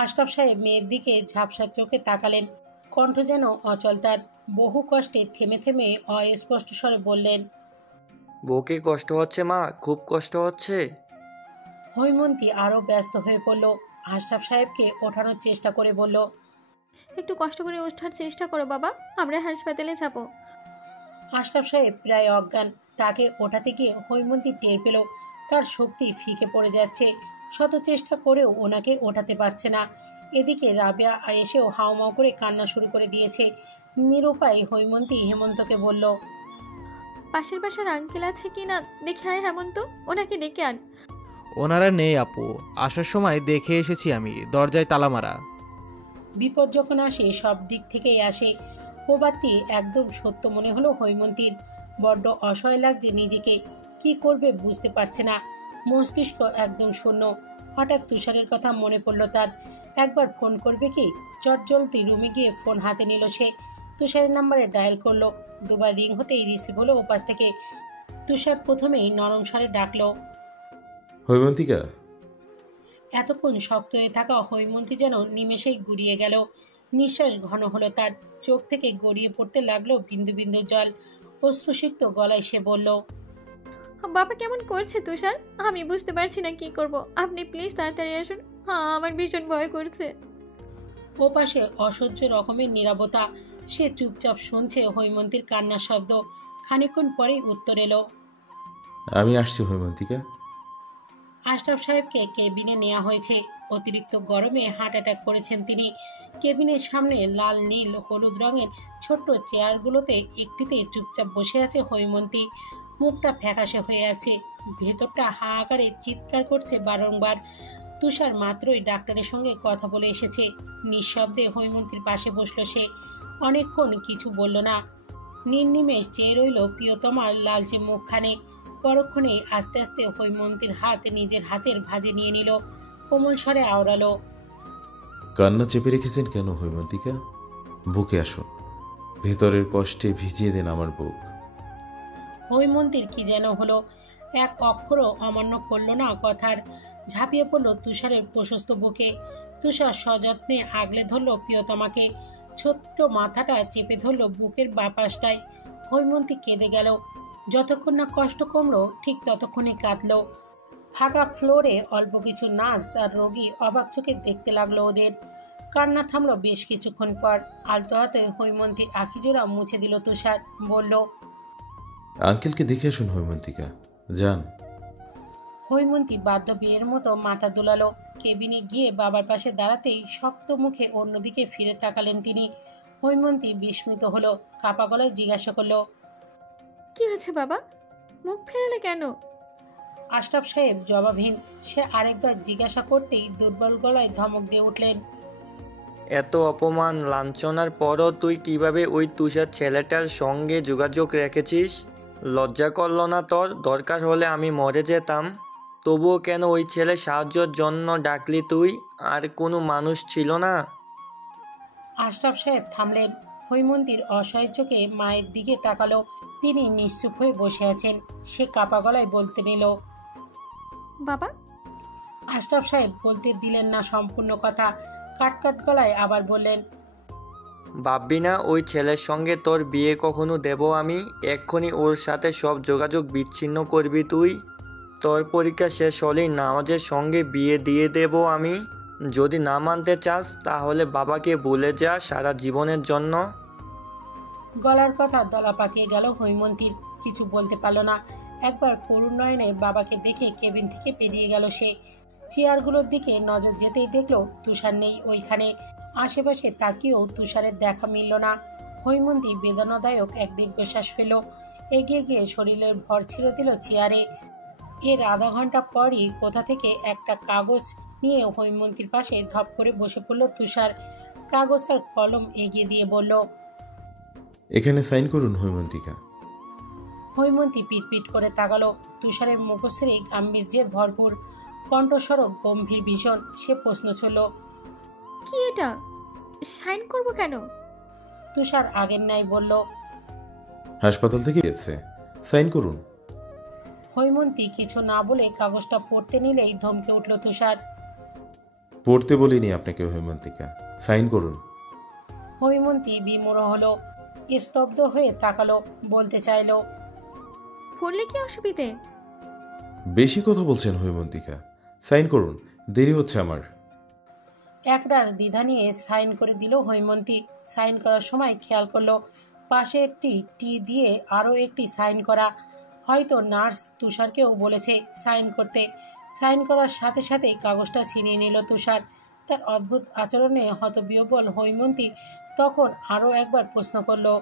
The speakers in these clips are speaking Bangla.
আশরাফ সাহেব মেয়ের দিকে ঝাপসা চোখে তাকালেন। কণ্ঠ যেন অচল তার। বহু কষ্টে থেমে থেমে অস্পষ্ট স্বরে বললেন, বউকে কষ্ট হচ্ছে মা, খুব কষ্ট হচ্ছে। হৈমন্তী আরও ব্যস্ত হয়ে পড়ল। আশরাফ সাহেবকে ওঠানোর চেষ্টা করে বলল, একটু কষ্ট করে ওঠার চেষ্টা করো বাবা, আমরা হাসপাতালে যাব। আশরাফ সাহেব প্রায় অজ্ঞান। তাকে ওঠাতে গিয়ে হৈমন্তী টের পেল তার শক্তি ফিকে পড়ে যাচ্ছে। শত চেষ্টা করেও ওনাকে ওঠাতে পারছে না। এদিকে রাবেয়া এসেও হাউমাউ করে কান্না শুরু করে দিয়েছে। নিরুপায় হৈমন্তী হেমন্তকে বলল, পাশের বাসার আঙ্কেল আছে কি না দেখে আয় হেমন্ত, ওনাকে ডেকে আন। ওনারা নেই আপু, আসার সময় দেখে এসেছি আমি, দরজায় তালা মারা। বিপদ যখন আসে সব দিক থেকেই আসে। প্রবাদটি একদম সত্য মনে হলো হৈমন্তীর। বড্ড অসহায় লাগছে নিজেকে। কি করবে বুঝতে পারছে না। মস্তিষ্ক একদম শূন্য। হঠাৎ তুষারের কথা মনে পড়ল তার। একবার ফোন করবে কি? চটজলদি রুমে গিয়ে ফোন হাতে নিল সে। তুষারের নাম্বারে ডায়াল করলো। দুবার রিং হতেই রিসিভ হলো ওপাশ থেকে। তুষার প্রথমেই নরম স্বরে ডাকলো, হৈমন্তিকা। এতক্ষণ শক্ত হয়ে থাকা হৈমন্তী যেন নিমেষেই গুড়িয়ে গেল। নিঃশ্বাস ঘন হলো তার। চোখ থেকে গড়িয়ে পড়তে লাগলো বিন্দু বিন্দু জল। অশ্রুসিক্ত গলায় সে বলল, বাবা কেমন করছে তুষার, আমি বুঝতে পারছি না কি করব, আপনি প্লিজ তাড়াতাড়ি আসুন। হ্যাঁ, আমার ভীষণ ভয় করছে। ওপাশে অসহ্য রকমের নীরবতা। সে চুপচাপ শুনছে হৈমন্তীর কান্নার শব্দ। খানিকক্ষণ পরেই উত্তর এলো, আমি আসছি হৈমন্তিকা। আশরাফ সাহেবকে কেবিনে নেওয়া হয়েছে। অতিরিক্ত গরমে হার্ট অ্যাটাক করেছেন তিনি। কেবিনের সামনে লাল নীল হলুদ রঙের ছোট্ট চেয়ারগুলোতে একটিতে চুপচাপ বসে আছে হৈমন্তী। মুখটা ফ্যাকাশে হয়ে আছে। ভেতরটা হাহাকারে চিৎকার করছে বারংবার। তুষার মাত্রই ডাক্তারের সঙ্গে কথা বলে এসেছে। নিঃশব্দে হৈমন্তীর পাশে বসলো সে। অনেকক্ষণ কিছু বলল না। নির্নিমেষ চেয়ে রইল প্রিয়তমার লালচে মুখখানে। পরক্ষণে আস্তে আস্তে হৈমন্তীর হাত নিজের হাতের ভাঁজে নিয়ে নিল। কোমল স্বরে আওড়ালো, কান্না চেপে রেখেছেন কেন হৈমন্তিকা? বুকে আসুন, ভেতরের কষ্টে ভিজিয়ে দেন আমার বুক। হৈমন্তীর কি যেন হলো। এক অক্ষরও অমান্য করল না কথার। ঝাঁপিয়ে পড়ল তুষারের প্রশস্ত বুকে। তুষার সযত্নে আগলে ধরল প্রিয়তমাকে। ছোট্ট মাথাটা চেপে ধরল বুকের বাপাসটায়। হৈমন্তী কেঁদে গেল। যতক্ষণ না কষ্ট কমলো ঠিক ততক্ষণই কাঁদল। ফাঁকা ফ্লোরে অল্প কিছু নার্স আর রোগী অবাক চোখে দেখতে লাগলো ওদের। কান্না থামলো বেশ কিছুক্ষণ পর। আলতো হাতে হৈমন্তীর আখিজোড়া মুছে দিল তুষার। বলল, আঙ্কেলকে দেখে আসুন হৈমন্তিকা, যান। হৈমন্তী বাধ্য বিয়ের মতো মাথা দোলালো। কেবিনে গিয়ে বাবার পাশে দাঁড়াতেই শক্ত মুখে অন্যদিকে ফিরে তাকালেন তিনি। হৈমন্তী বিস্মিত হলো। কাপা গলায় জিজ্ঞাসা করলো, কি হয়েছে বাবা, মুখ ফেরালে কেন? আশরাফ সাহেব জবাবহীন। সে আরেকবার জিজ্ঞাসা করতেই দুর্বল গলায় ধমক দিয়ে উঠলেন, এত অপমান লাঞ্ছনার পরও তুই কিভাবে ওই তুষার ছেলেটার সঙ্গে যোগাযোগ রেখেছিস? লজ্জা করলো না তোর? দরকার হলে আমি মরে যেতাম, তবুও কেন ওই ছেলে সাহায্যের জন্য ডাকলি তুই? আর কোনো মানুষ ছিল না? আশরাফ সাহেব থামলেন। হৈমন্তীর অসহায় চোখে মায়ের দিকে তাকালো। তিনি নিশ্চুপ হয়ে বসে আছেন। সে কাপা গলায় বলতে নিল, বাবা। আশরাফ সাহেব বলতে দিলেন না সম্পূর্ণ কথা। কাট গলায় আবার বললেন, ভাববি না ওই ছেলের সঙ্গে তোর বিয়ে কখনো দেব আমি? এক্ষুনি ওর সাথে সব যোগাযোগ বিচ্ছিন্ন করবি তুই? তোর পরীক্ষা শেষ হলেই নামাজের সঙ্গে বিয়ে দিয়ে দেব আমি। যদি না মানতে চাস তাহলে বাবাকে ভুলে যা সারা জীবনের জন্য। গলার কথা দলা পাকিয়ে গেল হৈমন্তীর। কিছু বলতে পারল না। একবার করুণ নয়নে বাবাকে দেখে কেবিন থেকে বেরিয়ে গেল সে। চেয়ারগুলোর দিকে নজর যেতেই দেখল তুষার নেই ওইখানে। আশেপাশে তাকিয়েও তুষারের দেখা মিলল না। হৈমন্তী বেদনাদায়ক এক দীর্ঘশ্বাস ফেল। এগিয়ে গিয়ে শরীরের ভর ছেড়ে দিল চেয়ারে। এর আধা ঘন্টা পরই কোথা থেকে একটা কাগজ নিয়ে হৈমন্তীর পাশে ধপ করে বসে পড়ল তুষার। কাগজ আর কলম এগিয়ে দিয়ে বলল, এখানে সাইন করুন হৈমন্তিকা। হৈমন্তী পিটপিট করে তাকালো। তুষারের মুখশ্রী গাম্ভীর্যে ভরপুর, কণ্ঠস্বর গম্ভীর ভীষণ। সে প্রশ্ন ছুড়ল, কি এটা, সাইন করব কেন? তুষার আগের ন্যায় বলল, হাসপাতাল থেকে এসেছে, সাইন করুন। হৈমন্তী কিছু না বলে কাগজটা পড়তে নিলেই ধমকে উঠল তুষার। পড়তে বলিনি আপনাকে হৈমন্তিকা, সাইন করুন। হৈমন্তী বিমূঢ় হলো, স্তব্ধ হয়ে তাকালো, বলতে চাইলো, পড়লে কি অসুবিধে? বেশি কথা বলছেন হৈমন্তিকা, সাইন করুন, দেরি হচ্ছে আমার। একরাশ দ্বিধা নিয়ে সাইন করে দিল হৈমন্তী। সাইন করার সময় খেয়াল করলো পাশে একটি টি দিয়ে আরও একটি সাইন করা। হয়তো নার্স তুষারকেও বলেছে সাইন করতে। সাইন করার সাথে সাথেই কাগজটা ছিনিয়ে নিল তুষার। তার অদ্ভুত আচরণে হতবিহ্বল হৈমন্তী তখন আরও একবার প্রশ্ন করলো,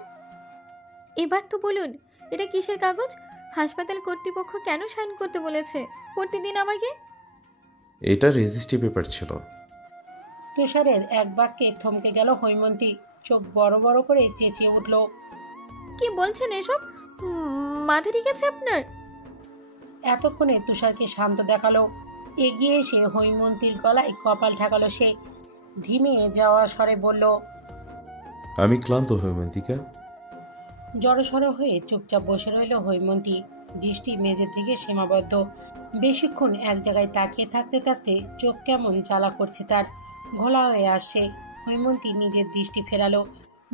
এবার তো বলুন, এটা কিসের কাগজ? হাসপাতাল কর্তৃপক্ষ কেন সাইন করতে বলেছে? পড়তে দিন আমাকে। এটা রেজিস্ট্রি পেপার ছিল। তুষারের এক বাক্যে থমকে গেল হৈমন্তী। চোখ বড় বড় করে চেঁচিয়ে উঠল, কি বলছেন এসব? মাথা ঠিক আছে আপনার? এতক্ষণে তুষারকে শান্ত দেখালো। এগিয়ে এসে হৈমন্তীর গলায় কপাল ঠেকালো সে। ধিমে যাওয়া স্বরে বলল, আমি ক্লান্ত হৈমন্তিকা। জড়সড় হয়ে চুপচাপ বসে রইল হৈমন্তী। দৃষ্টি মেঝের দিকে সীমাবদ্ধ। বেশিক্ষণ এক জায়গায় তাকিয়ে থাকতে থাকতে চোখ কেমন জ্বালা করছে তার, ঘোলা হয়ে আসছে। হৈমন্তী নিজের দৃষ্টি ফেরালো।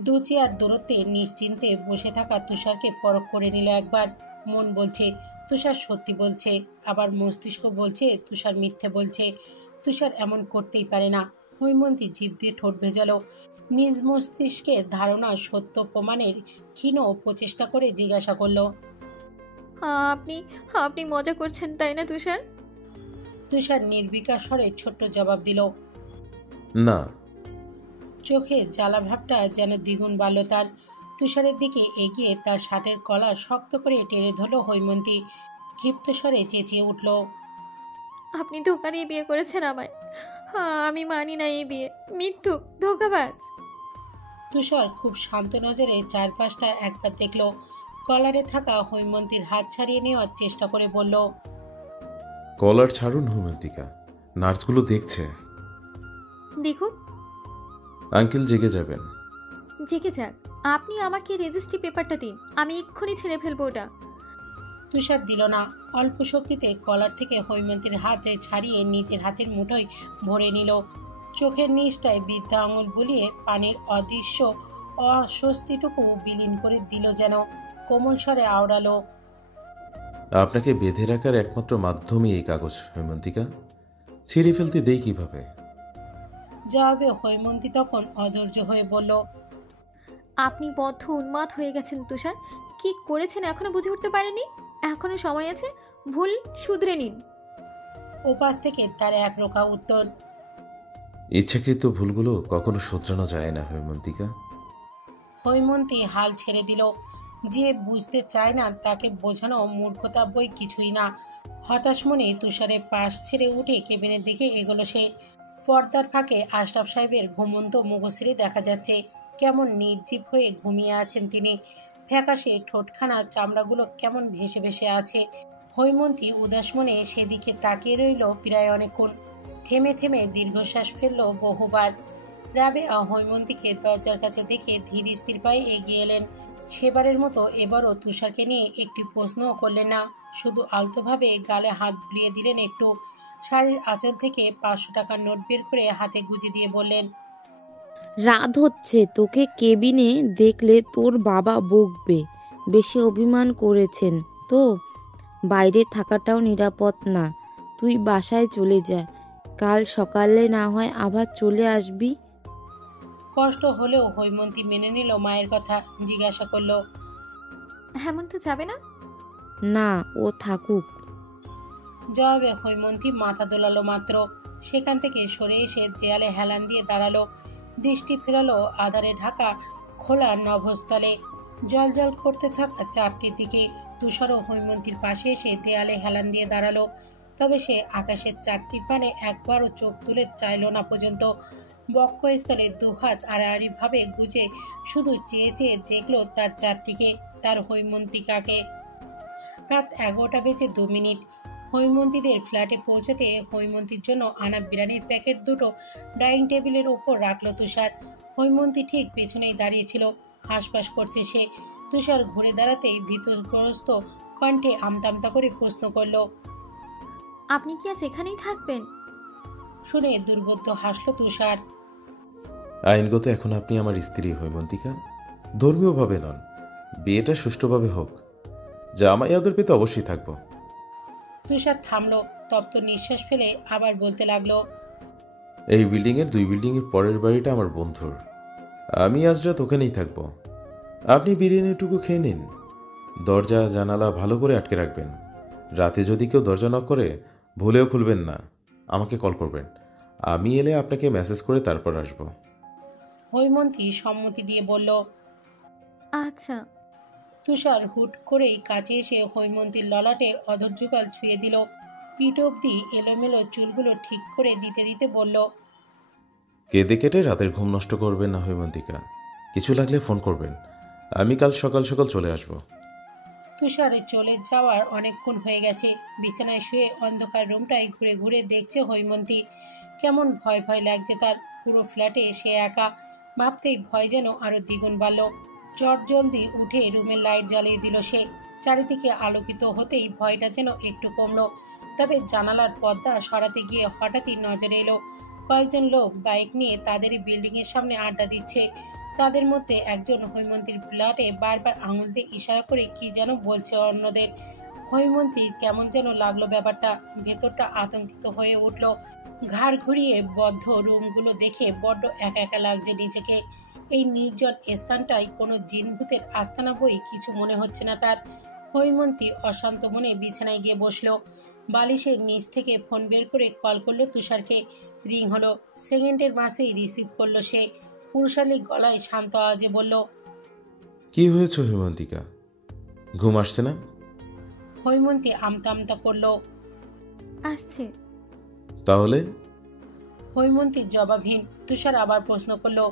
2 চেয়ার দূরত্বে নিশ্চিন্তে বসে থাকা তুষারকে পরখ করে নিল একবার। মন বলছে তুষার সত্যি বলছে, আবার মস্তিষ্ক বলছে তুষার মিথ্যে বলছে। তুষার এমন করতেই পারে না। হৈমন্তী জিভ দিয়ে ঠোঁট ভেজালো। নিজ মস্তিষ্কের ধারণা সত্য প্রমাণের ক্ষীণ প্রচেষ্টা করে জিজ্ঞাসা করল, আপনি আপনি মজা করছেন তাই না তুষার? তুষার নির্বিকার স্বরে ছোট্ট জবাব দিল। না। চোখে জ্বালা ভাবটা যেন দ্বিগুণ বাড়ল তার। তুষারের দিকে এগিয়ে তার শার্টের কলার শক্ত করে টেনে ধরল হৈমন্তী। ক্ষিপ্ত স্বরে চেঁচিয়ে উঠল, আপনি ধোকা দিয়ে বিয়ে করেছেন আমায়। আমি মানি না এই বিয়ে। মিথ্যুক, ধোকাবাজ। তুষার খুব শান্ত নজরে চারপাশটা একবার দেখল। কলারে থাকা হৈমন্তীর হাত ছাড়িয়ে নেওয়ার চেষ্টা করে বলল, কলার ছাড়ুন হৈমন্তিকা, নার্সগুলো দেখছে। দেখুক, আঙ্কেল জেগে যাবেন। জেগে যাক। আপনি আমাকে রেজিস্ট্রি পেপারটা দিন, আমি এক্ষুনি ছেড়ে ফেলবো ওটা। তুষার দিল না। অল্প শক্তিতে কলার থেকে হৈমন্তীর হাতে ছাড়িয়ে নিজের হাতের মুঠোয় ভরে নিল। চোখের নিচটায় বৃদ্ধা আঙুল বুলিয়ে পানির অদৃশ্য অস্বস্তিটুকু বিলীন করে দিল যেন। কোমল স্বরে আওড়ালো, আপনাকে বেঁধে রাখার একমাত্র মাধ্যমই এই কাগজ হৈমন্তিকা, ছিঁড়ে ফেলতে দেই কিভাবে? জবাবে হৈমন্তী তখন অধৈর্য হয়ে বলল, আপনি বদ্ধ উন্মাদ হয়ে গেছেন তুষার। কি করেছেন এখনো বুঝে উঠতে পারেনি? এখনো সময় আছে, ভুল শুধরে নিন। ওপাশ থেকে তার একরোখা উত্তর, ইচ্ছাকৃত ভুলগুলো কখনো শোধরানো যায় না হৈমন্তিকা। হৈমন্তী হাল ছেড়ে দিল। যে বুঝতে চায় না তাকে বোঝানো মূর্খতা বই কিছুই না। হতাশ মনে তুষারের পাশ ছেড়ে উঠে কেবিনের দিকে এগোলো সে। পর্দার ফাঁকে আশরাফ সাহেবের ঘুমন্ত মুখশ্রী দেখা যাচ্ছে। কেমন নির্জীব হয়ে ঘুমিয়ে আছেন তিনি। ফ্যাকাশে ঠোঁটখানা চামড়াগুলো কেমন ভেসে ভেসে আছে। হৈমন্তী উদাস মনে সেদিকে তাকিয়ে রইল প্রায় অনেকক্ষণ। থেমে থেমে দীর্ঘশ্বাস ফেলল বহুবার। রাবেয়া হৈমন্তীকে দরজার কাছে দেখে ধীর স্থির পায়ে এগিয়ে এলেন। সেবারের মতো এবারও তুষারকে নিয়ে একটি প্রশ্নও করলেন না, শুধু আলতোভাবে গালে হাত বুলিয়ে দিলেন একটু। শাড়ির আঁচল থেকে 500 টাকার নোট বের করে হাতে গুঁজে দিয়ে বললেন, রাত হচ্ছে, তোকে কেবিনে দেখলে তোর বাবা বকবে। বেশি অভিমান করেছেন তো, বাইরে থাকাটাও নিরাপদ না। তুই বাসায় চলে যা, কাল সকালে না হয় আবার চলে আসবি। কষ্ট হলেও হৈমন্তী মেনে নিল মায়ের কথা। জিজ্ঞাসা করল, হেমন্ত যাবে না? না, ও থাকুক। জবাবে হৈমন্তী মাথা দোলালো মাত্র। সেখান থেকে সরে এসে দেয়ালে হেলান দিয়ে দাঁড়ালো। দৃষ্টি ফেরালো আধারে ঢাকা খোলা নভস্থলে। জল জল করতে থাকা 4টির দিকে। তুষারও হৈমন্তীর পাশে এসে দেয়ালে হেলান দিয়ে দাঁড়ালো। তবে সে আকাশের 4টির পানে একবারও চোখ তুলে চাইল না পর্যন্ত। বক্ষস্থলে দুহাত আড়াআড়ি ভাবে গুজে শুধু চেয়ে চেয়ে দেখলো তার 4টিকে, তার হৈমন্তিকাকে। রাত 11টা বেজে 2 মিনিট। হৈমন্তীদের ফ্ল্যাটে পৌঁছতে হৈমন্তীর জন্য আনা বিরিয়ানির প্যাকেট দুটো ডাইনিং টেবিলের ওপর রাখলো তুষার। হৈমন্তী ঠিক পেছনেই দাঁড়িয়েছিল। হাঁসফাঁস করছে সে। তুষার ঘুরে দাঁড়াতেই ভীতগ্রস্ত কণ্ঠে আমতামতা করে প্রশ্ন করলো। আপনি কি আজ এখানেই থাকবেন? শুনে দুর্বোধ্য হাসল তুষার। আইনগত এখন আপনি আমার স্ত্রী হৈমন্তিকা, ধর্মীয়ভাবে নন। বিয়েটা সুষ্ঠুভাবে হোক। জামাই আদর পেতে অবশ্যই থাকবো। তুষার থামলো, তপ্ত নিঃশ্বাস ফেলে আবার বলতে লাগলো। এই বিল্ডিংয়ের 2 বিল্ডিংয়ের পরের বাড়িটা আমার বন্ধুর। আমি আজ রাত ওখানেই থাকবো। আপনি বিরিয়ানিটুকু খেয়ে নিন। দরজা জানালা ভালো করে আটকে রাখবেন। রাতে যদি কেউ দরজা নক করে ভুলেও খুলবেন না, আমাকে কল করবেন। আমি এলে আপনাকে মেসেজ করে তারপর আসবো। হৈমন্তী সম্মতি দিয়ে বলল। আচ্ছা। তুষার হুট করেই কাছে এসে হৈমন্তীর ললাটে অধৈর্যকাল ছুঁয়ে দিল। পিঠ অব্দি এলোমেলো চুলগুলো ঠিক করে দিতে দিতে বলল। কেঁদে কেটে রাতের ঘুম নষ্ট করবেন না হৈমন্তিকা। কিছু লাগলে ফোন করবেন। আমি কাল সকাল সকাল চলে আসবো। তুষারের চলে যাওয়ার অনেকক্ষণ হয়ে গেছে। বিছানায় শুয়ে অন্ধকার রুমটায় ঘুরে ঘুরে দেখছে হৈমন্তী। কেমন ভয় ভয় লাগছে তার। পুরো ফ্ল্যাটে সে একা। ভাবতেই ভয় যেন আরো দ্বিগুণ বাড়ল। চট জলদি উঠে রুমের লাইট জ্বালিয়ে দিল সে। চারিদিকে আলোকিত হতেই ভয়টা যেন একটু কমলো। তবে জানালার পর্দা সরাতে গিয়ে হঠাৎই নজরে এলো কয়েকজন লোক বাইক নিয়ে তাদেরই বিল্ডিং এর সামনে আড্ডা দিচ্ছে। তাদের মধ্যে একজন হৈমন্তীর ফ্ল্যাটে বারবার আঙুল দিয়ে ইশারা করে কি যেন বলছে অন্যদের। হৈমন্তীর কেমন যেন লাগলো ব্যাপারটা। ভেতরটা আতঙ্কিত হয়ে উঠল। ঘাড় ঘুরিয়ে বদ্ধ রুমগুলো দেখে বড্ড একা একা লাগছে নিজেকে। এই নির্জন স্থানটাই কোনো জিনভূতের আস্তানা বই কিছু মনে হচ্ছে না তার। হৈমন্তী অশান্ত মনে বিছানায় গিয়ে বসলো। বালিশের নিচ থেকে ফোন বের করে কল করলো তুষারকে। রিং হলো। সেকেন্ডের মাঝেই রিসিভ করলো সে। পুরুষালী গলায় শান্ত আওয়াজে বলল। কি হয়েছে হৈমন্তিকা? ঘুম আসছে না? হৈমন্তী আমতা আমতা করলো। আসছে। তাহলে? হৈমন্তীর জবাবহীন। তুষার আবার প্রশ্ন করলো।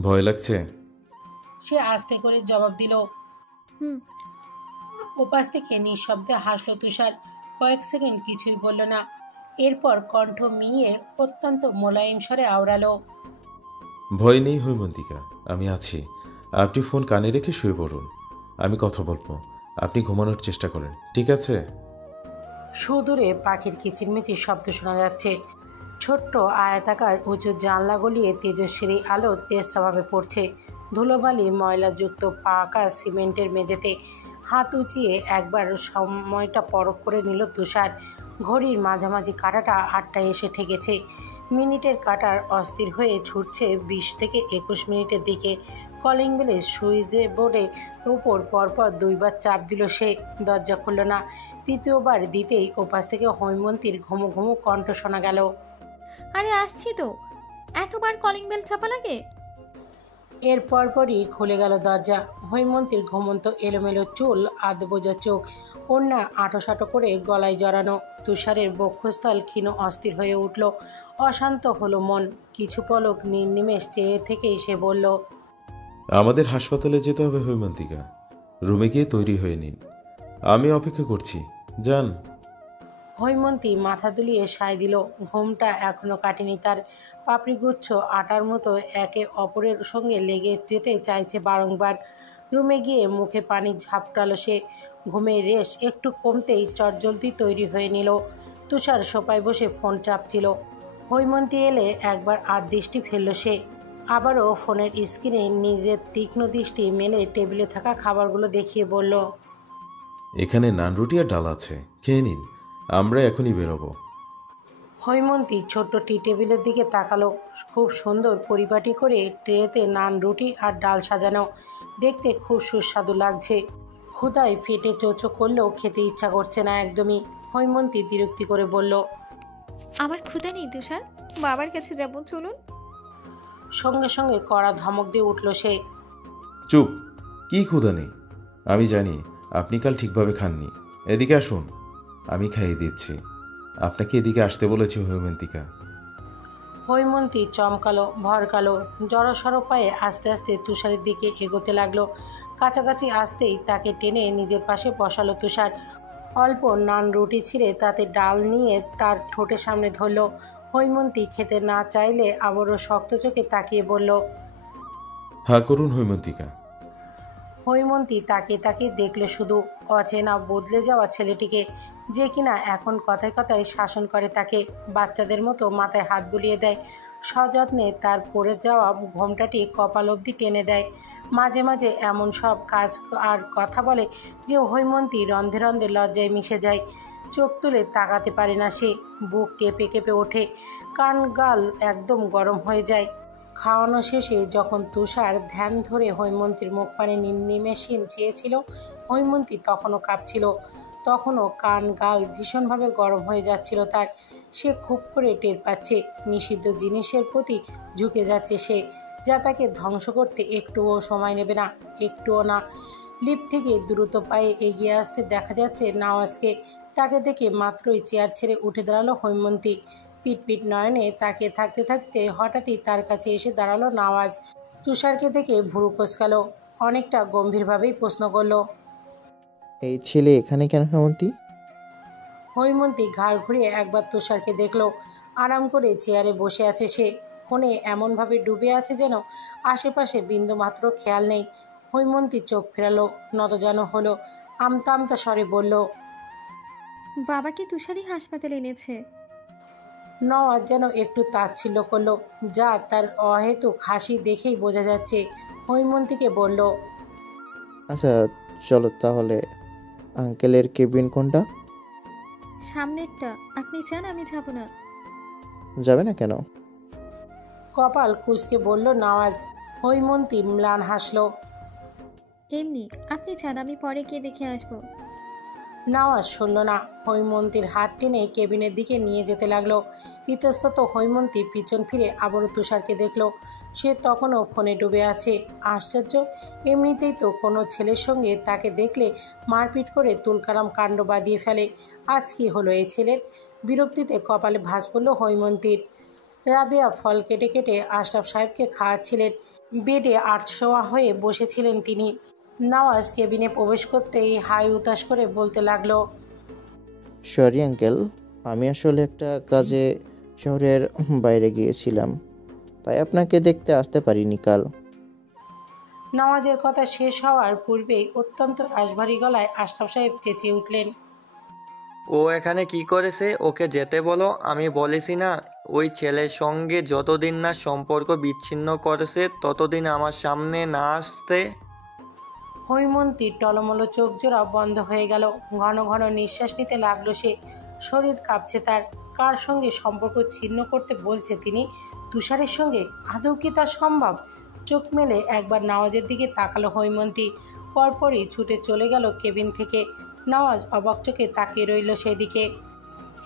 ভয় লাগছে? সে আস্তে করে জবাব দিল। হুম। ওপাশ থেকে নিঃশব্দে হাসলো তুষার। কয়েক সেকেন্ড কিছুই বলল না। এরপর কণ্ঠ মিয়ে অত্যন্ত মোলায়েম স্বরে আওড়ালো। ভয় নেই হৈমন্তিকা, আমি আছি। আপনি ফোন কানে রেখে শুয়ে পড়ুন। আমি কথা বলবো। আপনি ঘুমানোর চেষ্টা করেন, ঠিক আছে? সুদূরে পাখির কিচিরমিচির শব্দ শোনা যাচ্ছে। ছোট্ট আয়তাকার উঁচু জানলা গলিয়ে তেজস্বী আলো তেজরাভাবে পড়ছে। ধুলোবালি ময়লাযুক্ত পাকা সিমেন্টের মেঝেতে হাত উঁচিয়ে একবার সময়টা পরখ করে নিল তুষার। ঘড়ির মাঝামাঝি কাঁটাটা 8টায় এসে ঠেকেছে। মিনিটের কাঁটার অস্থির হয়ে ছুটছে 20 থেকে 21 মিনিটের দিকে। কলিং বেলের সুইচ বোর্ডে উপর পরপর 2বার চাপ দিল সে। দরজা খুলল না। তৃতীয়বার দিতেই ওপাশ থেকে হৈমন্তীর ঘুমো ঘুমো কণ্ঠ শোনা গেল। আরে আসছি তো। এতবার কলিং বেল চাপা লাগে? এর পরপরই খুলে গেল দরজা। হৈমন্তীর ঘুমন্ত এলোমেলো চুল, আধবোজা চোখ, ওড়না আঁটোসাঁটো করে গলায় জড়ানো। তুষারের বক্ষস্থল ক্ষীণ অস্থির হয়ে উঠল। অশান্ত হলো মন। কিছু পলক নির্নিমেষ চেয়ে থেকেই সে বলল। আমাদের হাসপাতালে যেতে হবে হৈমন্তিকা। রুমে গিয়ে তৈরি হয়ে নিন। আমি অপেক্ষা করছি। যান। হৈমন্তী মাথা দুলিয়ে সায় দিল। ঘুমটা এখনো কাটেনি তার। পাপড়িগুচ্ছ আটার মতো একে অপরের সঙ্গে লেগে যেতে চাইছে বারংবার। রুমে গিয়ে মুখে পানি ঝাপটালো সে। ঘুমের রেশ একটু কমতেই চটজলদি তৈরি হয়ে নিল। তুষার সোফায় বসে ফোন চাপছিল। হৈমন্তী এলে একবার আর দৃষ্টি ফেলল সে। আবারও ফোনের স্ক্রিনে নিজের তীক্ষ্ণ দৃষ্টি মেলে টেবিলে থাকা খাবারগুলো দেখিয়ে বলল। এখানে নান রুটি আর ডাল আছে, খেয়ে নিন। আমরা এখনই বেরোবো। হৈমন্তী ছোট্ট টি টেবিলের দিকে তাকালো। খুব সুন্দর পরিপাটি করে ট্রেতে নান, রুটি আর ডাল সাজানো। দেখতে খুব সুস্বাদু লাগছে। ক্ষুধায় ফেটে চোচো করলেও খেতে ইচ্ছা করছে না একদমই। হৈমন্তী বিরক্তি করে বলল। আমার ক্ষুধা নেই তুষার, বাবার কাছে যাব, চলুন। সঙ্গে সঙ্গে কড়া ধমক দিয়ে উঠল সে। চুপ! কি ক্ষুধা নেই? আমি জানি আপনি কাল ঠিকভাবে খাননি। এদিকে আসুন, আমি খাইয়ে দিচ্ছি। আপনাকে এদিকে আসতে বলেছি হৈমন্তিকা। হৈমন্তী চমকালো, ভরকালো। জড়সড় পায়ে আস্তে আস্তে তুষারের দিকে এগোতে লাগলো। কাছাকাছি আসতেই তাকে টেনে নিজের পাশে বসালো তুষার। অল্প নান রুটি ছিঁড়ে তাতে ডাল নিয়ে তার ঠোঁটের সামনে ধরল। হৈমন্তী খেতে না চাইলে আবারও শক্ত চোখে তাকিয়ে বলল। হ্যাঁ করুন হৈমন্তিকা। হৈমন্তী তাকে তাকে দেখলো শুধু অচেনা বদলে যাওয়া ছেলেটিকে, যে কিনা এখন কথায় কথায় শাসন করে তাকে, বাচ্চাদের মতো মাথায় হাত বুলিয়ে দেয়, সযত্নে তার পড়ে যাওয়া ঘোমটাটি কপাল অবধি টেনে দেয়, মাঝে মাঝে এমন সব কাজ আর কথা বলে যে হৈমন্তী রন্ধে রন্ধে লজ্জায় মিশে যায়। চোখ তুলে তাকাতে পারে না সে, বুক কেঁপে কেঁপে ওঠে, কান গাল একদম গরম হয়ে যায়। খাওয়ানো শেষে যখন তুষার ধ্যান ধরে হৈমন্তীর মুখ পানে নিমেষহীন চেয়েছিল, হৈমন্তী তখনও কাঁপছিল, তখনও কান গাল ভীষণভাবে গরম হয়ে যাচ্ছিল তার। সে খুব করে টের পাচ্ছে নিষিদ্ধ জিনিসের প্রতি ঝুঁকে যাচ্ছে সে, যা তাকে ধ্বংস করতে একটুও সময় নেবে না, একটুও না। লিফট থেকে দ্রুত পায়ে এগিয়ে আসতে দেখা যাচ্ছে নওয়াজকে। তাকে দেখে মাত্রই চেয়ার ছেড়ে উঠে দাঁড়ালো হৈমন্তী। পিটপিট নয়নে তাকিয়ে থাকতে থাকতে হঠাৎই তার কাছে এসে দাঁড়ালো নওয়াজ। তুষারকে দেখে ভুরু কোঁচকালো, অনেকটা গম্ভীরভাবেই প্রশ্ন করলো, এই ছেলে এখানে কেন হেমন্তী? হৈমন্তী ঘাড় ঘুরিয়ে একবার তুষারকে দেখলো। আরাম করে চেয়ারে বসে আছে সে, ফোনে এমনভাবে ডুবে আছে যেন আশেপাশে বিন্দুমাত্র খেয়াল নেই। হৈমন্তী চোখ ফেরালো, নতজানু হলো, আমতা আমতা স্বরে বলল, বাবাকে তুষারই হাসপাতালে এনেছে। নওয়াজ যেন একটু তাচ্ছিল্য করলো, যা তার অহেতুক হাসি দেখেই বোঝা যাচ্ছে। হৈমন্তীকে বলল, আচ্ছা চলো তাহলে। আঙ্কেলের কেবিন কোনটা? সামনেরটা। আপনি চান আমি যাব না? যাবে না কেন? কপাল কুঁচকে বলল নওয়াজ। হৈমন্তী ম্লান হাসলো। এমনি। আপনি চান আমি পরে গিয়ে দেখে আসবো? নওয়াজ শুনল না, হৈমন্তীর হাত টেনে কেবিনের দিকে নিয়ে যেতে লাগলো। ইতস্তত হৈমন্তী পিছন ফিরে আবারও তুষারকে দেখলো। সে তখনও ফোনে ডুবে আছে। আশ্চর্য, এমনিতেই তো কোনো ছেলের সঙ্গে তাকে দেখলে মারপিট করে তুলকারাম কাণ্ড বাঁধিয়ে ফেলে, আজ কি হলো এই ছেলের? বিরক্তিতে কপালে ভাঁজ পড়ল হৈমন্তীর। রাবেয়া ফল কেটে কেটে আশরাফ সাহেবকে খাওয়াচ্ছিলেন। বেডে আটশোয়া হয়ে বসেছিলেন তিনি। নওয়াজ কেবিনে প্রবেশ করতেই হাই উতাস করে বলতে লাগলো, সরি আঙ্কেল, আমি আসলে একটা কাজে শহরের বাইরে গিয়েছিলাম, তাই আপনাকে দেখতে আসতে পারিনি কাল। নওয়াজের কথা শেষ হওয়ার পূর্বেই অত্যন্ত রাশভারী গলায় আশরাফ সাহেব চেঁচিয়ে উঠলেন, ও এখানে কি করেছে? ওকে যেতে বলো। আমি বলেছি না, ওই ছেলের সঙ্গে যতদিন না সম্পর্ক বিচ্ছিন্ন করেছে ততদিন আমার সামনে না আসতে। হৈমন্তীর টলমলো চোখ জোড়া বন্ধ হয়ে গেল। ঘন ঘন নিঃশ্বাস নিতে লাগলো সে, শরীর কাঁপছে তার। কার সঙ্গে সম্পর্ক ছিন্ন করতে বলছে তিনি? তুষারের সঙ্গে? আদৌ কি তা সম্ভব? চোখ মেলে একবার নওয়াজের দিকে তাকালো হৈমন্তী, পরপরই ছুটে চলে গেল কেবিন থেকে। নওয়াজ অবাক চোখে তাকিয়ে রইল সেদিকে।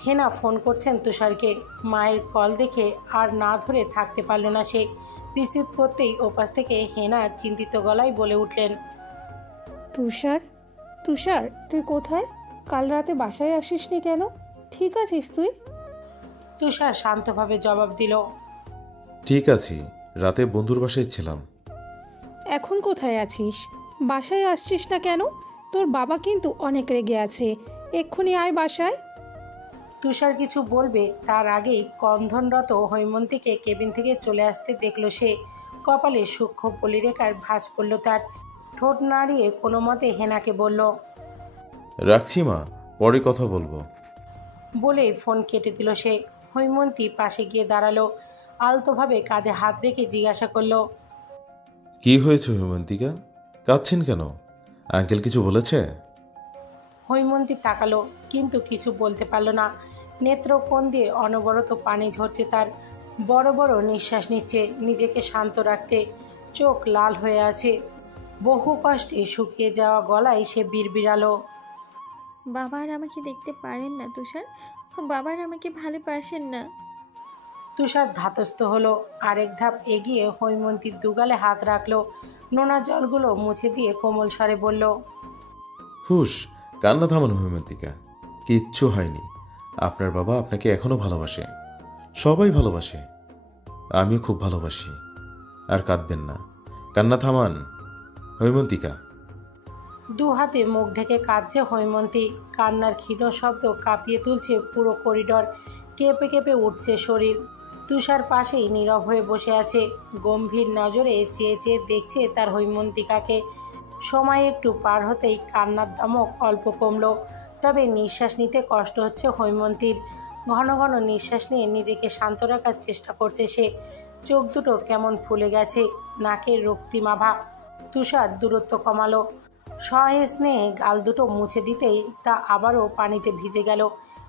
হেনা ফোন করছেন তুষারকে। মায়ের কল দেখে আর না ধরে থাকতে পারল না সে। রিসিভ করতেই ওপাশ থেকে হেনা চিন্তিত গলায় বলে উঠলেন, তুষার, তুষার তুই কোথায়? কাল রাতে বাসায় আসিসনি কেন? ঠিক আছিস তুই? তুষার শান্তভাবে জবাব দিল, ঠিক আছি, রাতে বন্ধুর বাসায় ছিলাম। এখন কোথায় আছিস? বাসায় আসছিস না কেন? তোর বাবা কিন্তু অনেক রেগে আছে, এক্ষুনি আয় বাসায়। তুষার কিছু বলবে তার আগেই কন্ধনরত হৈমন্তীকে কেবিন থেকে চলে আসতে দেখল সে। কপালে সূক্ষ্ম পলিরেখার ভাঁজ পড়ল তার। ঠোঁট নাড়িয়ে কোনো মতে হেনাকে বলল, রাখছি মা, পরে কথা বলবো। বলে ফোন কেটে দিল সে। হৈমন্তী পাশে গিয়ে দাঁড়ালো, আলতোভাবে কাঁধে হাত রেখে জিজ্ঞাসা করলো, কি হয়েছে হেমন্তিকা? কাঁদছেন কেন? আঙ্কেল কিছু বলেছে? হৈমন্তী তাকালো, কিন্তু কিছু বলতে পারল না। নেত্রকোণ দিয়ে অনবরত পানি ঝরছে তার। বড় বড় নিঃশ্বাস নিচ্ছে নিজেকে শান্ত রাখতে। চোখ লাল হয়ে আছে। বহু কষ্টে শুকিয়ে যাওয়া গলায় সে বিড়বিড়ালো, বাবা আর আমাকে দেখতে পারেন না তুষার? বাবা আর আমাকে ভালোবাসেন না? তুষার ধাতস্থ হলো। আরেক ধাপ এগিয়ে হৈমন্তীর দুগালে হাত রাখলো। নোনা জলগুলো মুছে দিয়ে কোমল স্বরে বলল, হুশ, কান্না থামানো হেমন্তিকা, কিচ্ছু হয়নি। আপনার বাবা আপনাকে এখনো ভালোবাসে, সবাই ভালোবাসে, আমিও খুব ভালোবাসি। আর কাঁদবেন না, কান্না থামান হৈমন্তিকা। দু হাতে মুখ ঢেকে কাঁদছে হৈমন্তী। কান্নার ক্ষীণ শব্দ কাঁপিয়ে তুলছে পুরো করিডর। কেঁপে কেঁপে উঠছে শরীর। তুষার পাশেই নীরব হয়ে বসে আছে, গম্ভীর নজরে চেয়ে চেয়ে দেখছে তার হৈমন্তিকাকে। সময় একটু পার হতেই কান্নার দামক অল্প কমলো, তবে নিঃশ্বাস নিতে কষ্ট হচ্ছে হৈমন্তীর। ঘন ঘন নিঃশ্বাস নিয়ে নিজেকে শান্ত রাখার চেষ্টা করছে সে। চোখ দুটো কেমন ফুলে গেছে, নাকের রক্তিমাভা। তুষার দূরত্ব কমালো, স্নেহে গাল দুটো মুছে দিতেই তা আবারও পানিতে ভিজে গেল।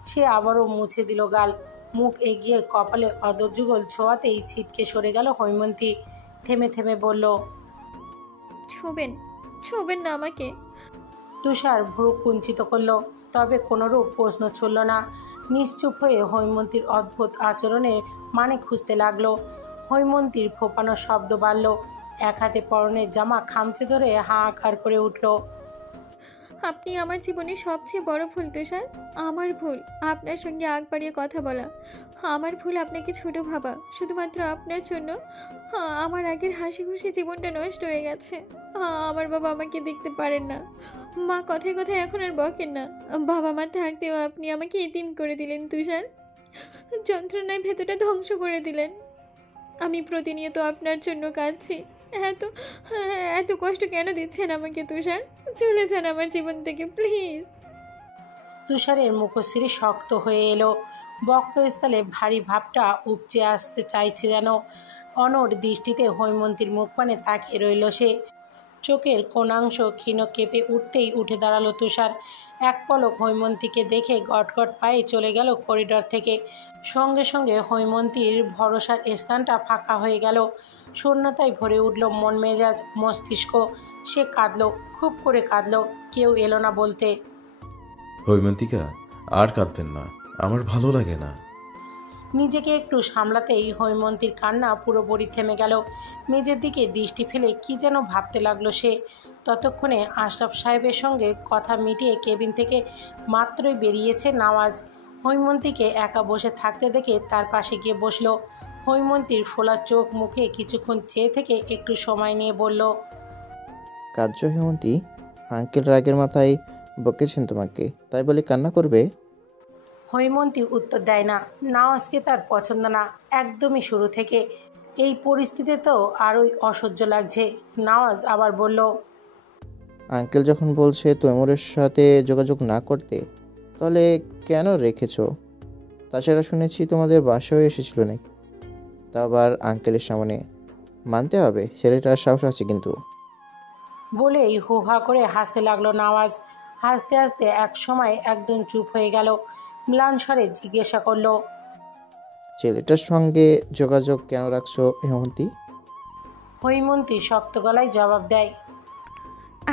সে আবারও মুছে দিল গাল। মুখ এগিয়ে কপালে অদরযুগল ছোঁয়াতেই ছিটকে সরে গেল হৈমন্তী। থেমে থেমে বলল, ছোবেন ছোবেন না আমাকে। তুষার ভ্রু কুঞ্চিত করল, তবে কোনোরূপ প্রশ্ন ছুড়ল না। নিশ্চুপ হয়ে হৈমন্তীর অদ্ভুত আচরণের মানে খুঁজতে লাগলো। হৈমন্তীর ফোপানো শব্দ বাড়ল, এক হাতে পরনের জামা খামচে ধরে হাহাকার করে উঠল। আপনি আমার জীবনের সবচেয়ে বড় ভুল তুষার। আমার ভুল আপনার সঙ্গে আগ বাড়িয়ে কথা বলা। আমার ভুল আপনাকে ছোট ভাবা। শুধুমাত্র আপনার জন্য আমার আগের হাসি খুশি জীবনটা নষ্ট হয়ে গেছে। আমার বাবা আমাকে দেখতে পারেন না, মা কথায় কথায় এখন আর বকেন না। বাবা মা থাকতেও আপনি আমাকে এতিম করে দিলেন তুষার। যন্ত্রণায় ভেতরটা ধ্বংস করে দিলেন। আমি প্রতিনিয়ত আপনার জন্য কাঁদছি। এত এত কষ্ট কেন দিচ্ছেন আমাকে তুষার? চলে যান আমার জীবন থেকে প্লিজ। তুষারের মুখশ্রী শক্ত হয়ে এলো, বক্ষস্থলে ভারী ভাবটা উপচে আসতে চাইছে যেন। অনড় দৃষ্টিতে হৈমন্তীর মুখপানে তাকিয়ে রইল সে। চোখের কোণাংশ ক্ষীণ কেঁপে উঠতেই উঠে দাঁড়ালো তুষার। এক পলক হৈমন্তীকে দেখে গটগট পায়ে চলে গেল করিডর থেকে। সঙ্গে সঙ্গে হৈমন্তীর ভরসার স্থানটা ফাঁকা হয়ে গেল। শূন্যতায় ভরে উঠল মন মেজাজ মস্তিষ্ক। সে কাঁদল, খুব করে কাঁদল। কেউ এলো না বলতে। হৈমন্তিকা, আর কাঁদবেন না, আমার ভালো লাগে না। নিজেকে একটু সামলাতেই হৈমন্তীর কান্না পুরোপুরি থেমে গেল। মেজের দিকে দৃষ্টি ফেলে কি যেন ভাবতে লাগলো সে। ততক্ষণে আশরাফ সাহেবের সঙ্গে কথা মিটিয়ে কেবিন থেকে মাত্রই বেরিয়েছে নওয়াজ। হৈমন্তীকে একা বসে থাকতে দেখে তার পাশে গিয়ে বসলো। হৈমন্তীর ফোলা চোখ মুখে কিছুক্ষণ চেয়ে থেকে একটু সময় নিয়ে বলল, কার্য হেমন্তী, আঙ্কেল রাগের মাথায় বকেছেন তোমাকে, তাই বলে কান্না করবে? হৈমন্তী উত্তর দেয় না। নওয়াজকে তার পছন্দ না একদমই শুরু থেকে। এই পরিস্থিতিতে তো আরোই অসহ্য লাগছে। নওয়াজ আবার বলল, আঙ্কেল যখন বলছে তৈমুরের সাথে যোগাযোগ না করতে, তাহলে কেন রেখেছো? তাছাড়া শুনেছি তোমাদের বাসায় এসেছিল নাকি, তা আবার আঙ্কেলের সামনে। মানতে হবে ছেলেটার সাহস আছে কিন্তু। বলেই হু হা করে হাসতে লাগলো নওয়াজ। হাসতে হাসতে এক সময় একদম চুপ হয়ে গেল। ম্লান স্বরে জিজ্ঞাসা করলো, ছেলেটার সঙ্গে যোগাযোগ কেন রাখছো হেমন্তী? হৈমন্তী শক্ত গলায় জবাব দেয়,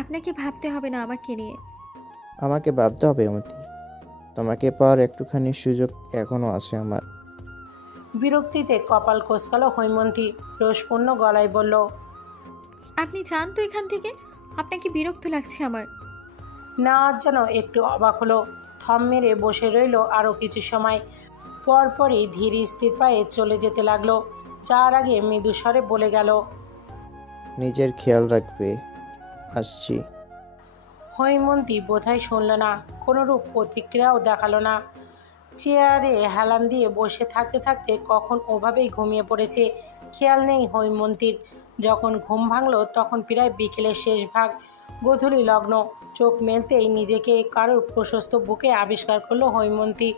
আপনাকে ভাবতে হবে না আমাকে নিয়ে। আমাকে ভাবতে হবে হেমন্তী, তোমাকে পাওয়ার একটুখানি সুযোগ এখনও আছে আমার। বিরক্তিতে কপাল কোঁচকালো হৈমন্তী। রোষপূর্ণ গলায় বলল, আপনি যান তো এখান থেকে, আপনাকে বিরক্ত লাগছে আমার। নওয়াজ যেন একটু অবাক হলো। থম মেরে বসে রইল আরও কিছু সময়। পরপরই ধীর স্থির পায়ে চলে যেতে লাগলো। যার আগে মৃদু স্বরে বলে গেল, নিজের খেয়াল রাখবে, আসছি। হৈমন্তী বোধহয় শুনল না, কোনোরূপ প্রতিক্রিয়াও দেখালো না। চেয়ারে হেলান দিয়ে বসে থাকতে থাকতে কখন ওভাবেই ঘুমিয়ে পড়েছে খেয়াল নেই হৈমন্তীর। যখন ঘুম ভাঙলো তখন প্রায় বিকেলের শেষ ভাগ, গোধূলি লগ্ন। চোখ মেলতেই নিজেকে কারোর প্রশস্ত বুকে আবিষ্কার করলো হৈমন্তী।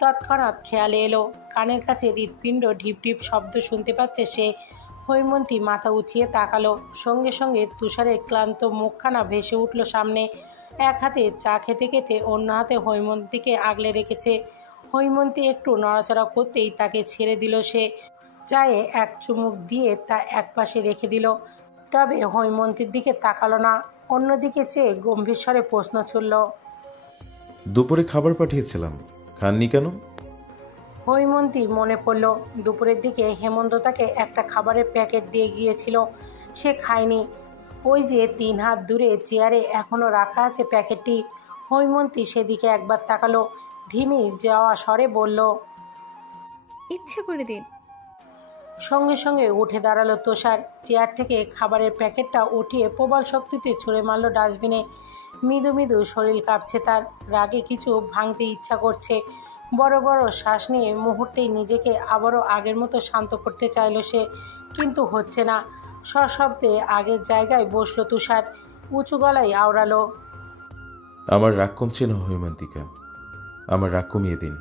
তৎক্ষণাৎ খেয়ালে এলো কানের কাছে হৃৎপিণ্ড ঢিপ ঢিপ শব্দ শুনতে পাচ্ছে সে। হৈমন্তী মাথা উঁচিয়ে তাকালো। সঙ্গে সঙ্গে তুষারের ক্লান্ত মুখখানা ভেসে উঠল সামনে। এক হাতে চা খেতে খেতে অন্য হাতে হৈমন্তীকে আগলে রেখেছে। হৈমন্তী একটু নড়াচড়া করতেই তাকে ছেড়ে দিল সে। চায়ে এক চুমুক দিয়ে তা একপাশে রেখে দিল। তবে হৈমন্তীর দিকে তাকালো না। অন্যদিকে চেয়ে গম্ভীর স্বরে প্রশ্ন ছুড়ল, দুপুরে খাবার পাঠিয়েছিলাম, খাননি কেন? হৈমন্তী মনে পড়ল দুপুরের দিকে হেমন্ত তাকে একটা খাবারের প্যাকেট দিয়ে গিয়েছিল, সে খায়নি। ওই যে 3 হাত দূরে চেয়ারে এখনও রাখা আছে প্যাকেটটি। হৈমন্তী সেদিকে একবার তাকালো, ধিমি যাওয়া স্বরে বলল, ইচ্ছে করে দিন। সঙ্গে সঙ্গে উঠে দাঁড়ালো তুষার। চেয়ার থেকে খাবারের প্যাকেটটা উঠিয়ে প্রবল শক্তিতে ছুঁড়ে মারল ডাস্টবিনে। মৃদু মৃদু শরীর কাঁপছে তার, রাগে কিছু ভাঙতে ইচ্ছা করছে। বড় বড় শ্বাস নিয়ে মুহূর্তেই নিজেকে আবারও আগের মতো শান্ত করতে চাইল সে, কিন্তু হচ্ছে না। সশব্দে আগের জায়গায় বসলো তুষার। উঁচু গলায় আওড়ালো। আমার রাগ কমছে না হৈমন্তিকা, আমার রাগ কমিয়ে দিন।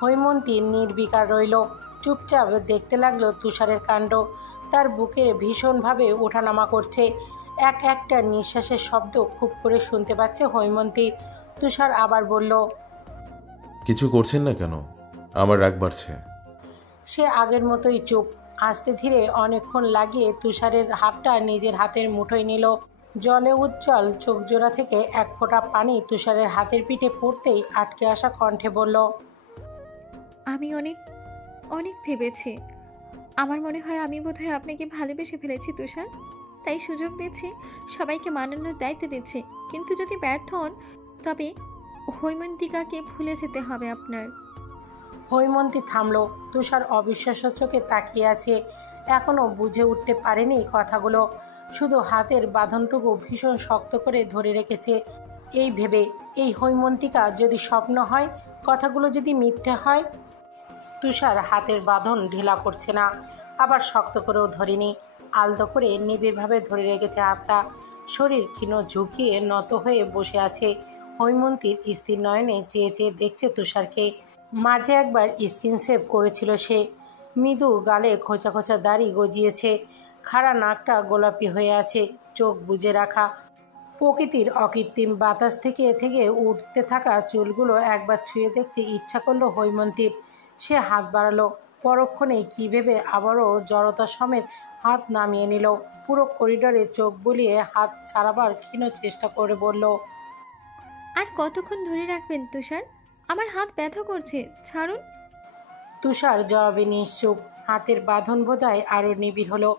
হৈমন্তী নির্বিকার রইল, চুপচাপ দেখতে লাগলো তুষারের কাণ্ড। তার বুকে ভীষণভাবে ওঠানামা করছে, একটা নিঃশ্বাসের শব্দ খুব করে শুনতে পাচ্ছে হৈমন্তী। তুষার আবার বলল, কিছু করছেন না কেন? আমার রাগ বাড়ছে। সে আগের মতোই চুপ। আস্তে ধীরে অনেকক্ষণ লাগিয়ে তুষারের হাতটা নিজের হাতের মুঠোয় নিল। জলে উজ্জ্বল চোখজোড়া থেকে এক ফোঁটা পানি তুষারের হাতের পিঠে পড়তেই আটকে আসা কণ্ঠে বলল, আমি অনেক অনেক ভেবেছি। আমার মনে হয় আমি বোধহয় আপনাকে ভালোবেসে ফেলেছি তুষার। তাই সুযোগ দিচ্ছি, সবাইকে মানানোর দায়িত্ব দিচ্ছি। কিন্তু যদি ব্যর্থ হন তবে হৈমন্তিকাকে ভুলে যেতে হবে আপনার। হৈমন্তী থামল। তুষার অবিশ্বাস্য চোখে তাকিয়ে আছে, এখনো বুঝে উঠতে পারেনি কথাগুলো। শুধু হাতের বাঁধনটুকু ভীষণ শক্ত করে ধরে রেখেছে, এই ভেবে এই হৈমন্তিকা যদি স্বপ্ন হয়, কথাগুলো যদি মিথ্যে হয়। তুষার হাতের বাঁধন ঢিলা করছে না, আবার শক্ত করেও ধরেনি। আলতো করে নিবিড়ভাবে ধরে রেখেছে হাতটা। শরীর ক্ষীণ ঝুঁকিয়ে নত হয়ে বসে আছে। হৈমন্তীর স্থির নয়নে চেয়ে চেয়ে দেখছে তুষারকে। মাঝে একবার স্কিন সেভ করেছিল সে। মৃদু গালে খোঁচা খোঁচা দাড়ি গজিয়েছে, খাড়া নাকটা গোলাপি হয়ে আছে, চোখ বুজে রাখা। প্রকৃতির অকৃত্রিম বাতাস থেকে থেকে উঠতে থাকা চুলগুলো একবার ছুঁয়ে দেখতে ইচ্ছা করলো হৈমন্তীর। সে হাত বাড়ালো, পরক্ষণেই কী ভেবে আবারও জড়তা সমেত হাত নামিয়ে নিল। পুরো করিডোরে চোখ বুলিয়ে হাত ছাড়াবার ক্ষীণ চেষ্টা করে বলল, আর কতক্ষণ ধরে রাখবেন তুষার? আমার হাত ব্যথা করছে, ছাড়ুন। তুষার জবাবে নিশ্চুপ। হাতের বাঁধন বোধহয় আরও নিবিড় হলো।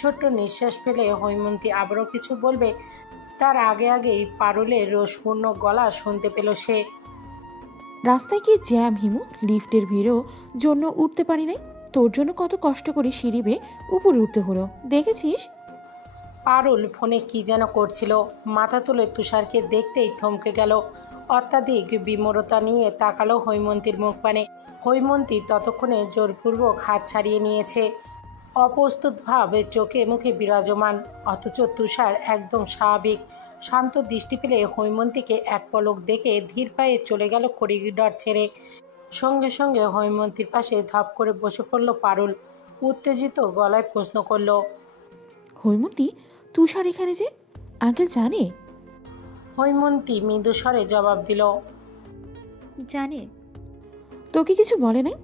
ছোট্ট নিঃশ্বাস ফেলে হৈমন্তী আবারও কিছু বলবে, তার আগেই পারুলের রোষপূর্ণ গলা শুনতে পেল সে। রাস্তায় কি জ্যাম হিমু, লিফটের ভিড়ও জন্য উঠতে পারি নাই। তোর জন্য কত কষ্ট করে সিঁড়ি বেয়ে উপরে উঠতে হলো, দেখেছিস? পারুল ফোনে কি যেন করছিল, মাথা তুলে তুষারকে দেখতেই থমকে গেল। অত্যাধিক বিমূঢ়তা নিয়ে তাকালো হৈমন্তীর মুখপানে। হৈমন্তী ততক্ষণে জোরপূর্বক হাত ছাড়িয়ে নিয়েছে, অপ্রস্তুত ভাব চোখে মুখে বিরাজমান। অথচ তুষার একদম স্বাভাবিক শান্ত দৃষ্টি পেলে হৈমন্তীকে এক পলক দেখে ধীর পায়ে চলে গেল করিডর ছেড়ে। সঙ্গে সঙ্গে হৈমন্তীর পাশে ধপ করে বসে পড়ল পারুল। উত্তেজিত গলায় প্রশ্ন করল, হৈমন্তী, তুষার এখানে যে? আঙ্কেল জানে? হৈমন্তী মৃদু স্বরে জবাব দিল, জানে। তোকে কিছু বলে নাই?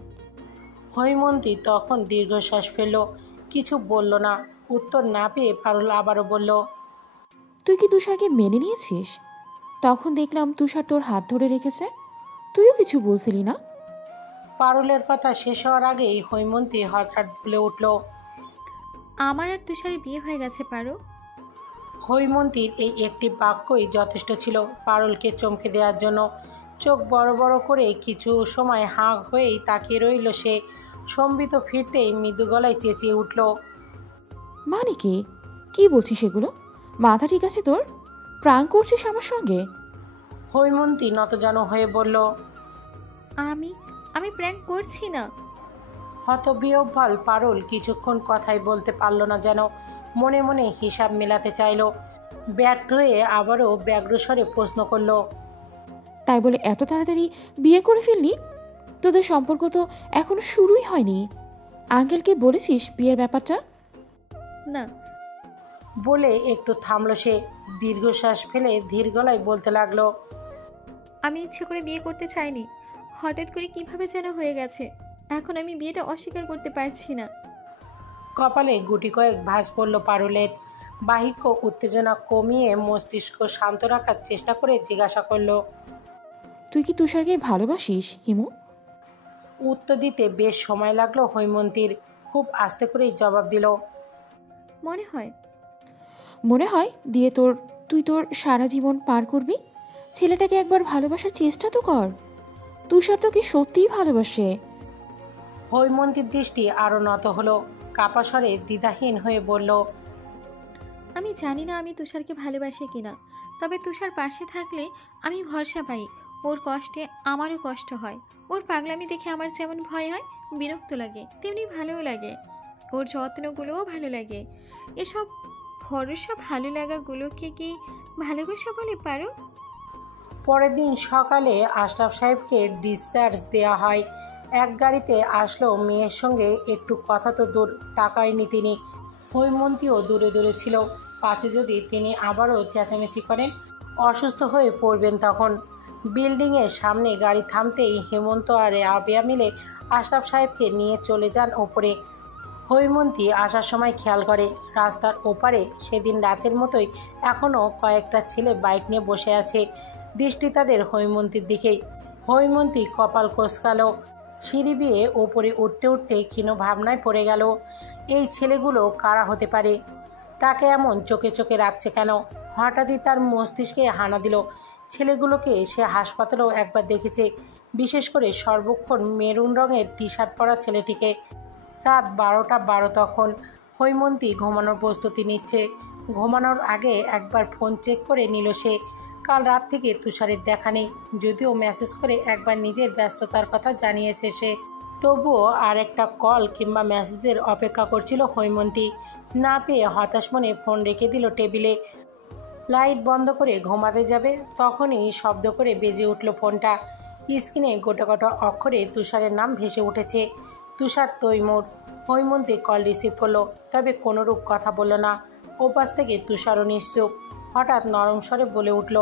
হৈমন্তী তখন দীর্ঘশ্বাস ফেলল, কিছু বলল না। উত্তর না পেয়ে পারুল আবারও বলল, তুই কি তুষারকে মেনে নিয়েছিস? তখন দেখলাম তুষার তোর হাত ধরে রেখেছে, তুইও কিছু বলছিলি না। পারুলের কথা শেষ হওয়ার আগেই হৈমন্তী হঠাৎ বলে উঠল, আমার আর তুষারের বিয়ে হয়ে গেছে পারো। হৈমন্তীর এই একটি বাক্যই যথেষ্ট ছিল পারুলকে চমকে দেওয়ার জন্য। চোখ বড় বড় করে কিছু সময় হাঁ হয়েই তাকিয়ে রইল সে। সম্বিত ফিরতেই মৃদু গলায় চেঁচিয়ে উঠল, মানে কি? কি বলছিস এগুলো? মাথা ঠিক আছে তোর? প্রাণ করছিস আমার সঙ্গে? হৈমন্তী নতজানু হয়ে বলল, আমি আমি প্র্যাঙ্ক করছি না। হতবিহ্বল পারুল কিছুক্ষণ কথাই বলতে পারল না যেন। মনে মনে হিসাব মেলাতে চাইল। ব্যর্থ হয়ে আবারও ব্যগ্রস্বরে প্রশ্ন করল, তাই বলে এত তাড়াতাড়ি বিয়ে করে ফেললি? তোদের সম্পর্ক তো এখনো শুরুই হয়নি। আঙ্কেলকে বলেছিস বিয়ের ব্যাপারটা? না। বলে একটু থামল সে। দীর্ঘশ্বাস ফেলে ধীর গলায় বলতে লাগলো, আমি ইচ্ছে করে বিয়ে করতে চাইনি, হঠাৎ করে কিভাবে যেন হয়ে গেছে। এখন আমি বিয়েটা অস্বীকার করতে পারছি না। কপালে গুটি কয়েক ভাঁজ পড়ল পারুলের। বাহিক উত্তেজনা কমিয়ে মস্তিষ্ক শান্ত রাখার চেষ্টা করে জিজ্ঞাসা করল, তুই কি তুষারকে ভালোবাসিস হিমু? উত্তর দিতে বেশ সময় লাগলো হৈমন্তীর। খুব আস্তে করেই জবাব দিল, মনে হয়। মনে হয় দিয়ে তুই তোর সারা জীবন পার করবি? ছেলেটাকে একবার ভালোবাসার চেষ্টা তো কর। তুষার তোকে সত্যিই ভালোবাসে। হৈমন্তীর দৃষ্টি আরো নত হলো। কাপা স্বরে দ্বিধাহীন হয়ে বলল, আমি জানি না আমি তুষারকে ভালোবাসি কিনা, তবে তুষার পাশে থাকলে আমি ভরসা পাই। ওর কষ্টে আমারও কষ্ট হয়। ওর পাগলামি দেখে আমার যেমন ভয় হয়, বিরক্ত লাগে, তেমনি ভালোও লাগে। ওর যত্নগুলোও ভালো লাগে। এসব ভরসা ভালো লাগাগুলোকে কি ভালোবাসা বলে পারো? পরের দিন সকালে আশরাফ সাহেবকে ডিসচার্জ দেওয়া হয়। এক গাড়িতে আসলো মেয়ের সঙ্গে, একটু কথা তো দূর, তাকায়নি তিনি। হৈমন্তীও দূরে দূরে ছিল, পাছে যদি তিনি আবারও চেঁচামেচি করেন অসুস্থ হয়ে পড়বেন তখন। বিল্ডিংয়ের সামনে গাড়ি থামতেই হেমন্ত আর রাবেয়া মিলে আশরাফ সাহেবকে নিয়ে চলে যান ওপরে। হৈমন্তী আসার সময় খেয়াল করে রাস্তার ওপারে সেদিন রাতের মতোই এখনও কয়েকটা ছেলে বাইক নিয়ে বসে আছে। দৃষ্টি তাদের হৈমন্তীর দিকেই। হৈমন্তী কপাল কোঁচকালো, সিঁড়ি বেয়ে ওপরে উঠতে উঠতে ক্ষীণ ভাবনায় পড়ে গেল। এই ছেলেগুলো কারা হতে পারে? তাকে এমন চোখে চোখে রাখছে কেন? হঠাৎই তার মস্তিষ্কে হানা দিল, ছেলেগুলোকে সে হাসপাতালেও একবার দেখেছে, বিশেষ করে সর্বক্ষণ মেরুন রঙের টি শার্ট পরা ছেলেটিকে। রাত 12টা 12 তখন। হৈমন্তী ঘুমানোর প্রস্তুতি নিচ্ছে। ঘুমানোর আগে একবার ফোন চেক করে নিল সে। কাল রাত থেকে তুষারের দেখা নেই, যদিও মেসেজ করে একবার নিজের ব্যস্ততার কথা জানিয়েছে সে। তবুও আর একটা কল কিংবা মেসেজের অপেক্ষা করছিল হৈমন্তী। না পেয়ে হতাশ মনে ফোন রেখে দিল টেবিলে। লাইট বন্ধ করে ঘুমাতে যাবে তখনই শব্দ করে বেজে উঠল ফোনটা। স্ক্রিনে গোটা গোটা অক্ষরে তুষারের নাম ভেসে উঠেছে। তুষার তৈমুর। হৈমন্তী কল রিসিভ করলো, তবে কোনোরূপ কথা বলল না। ওপাশ থেকে তুষারও নিশ্চুপ। হঠাৎ নরম স্বরে বলে উঠল,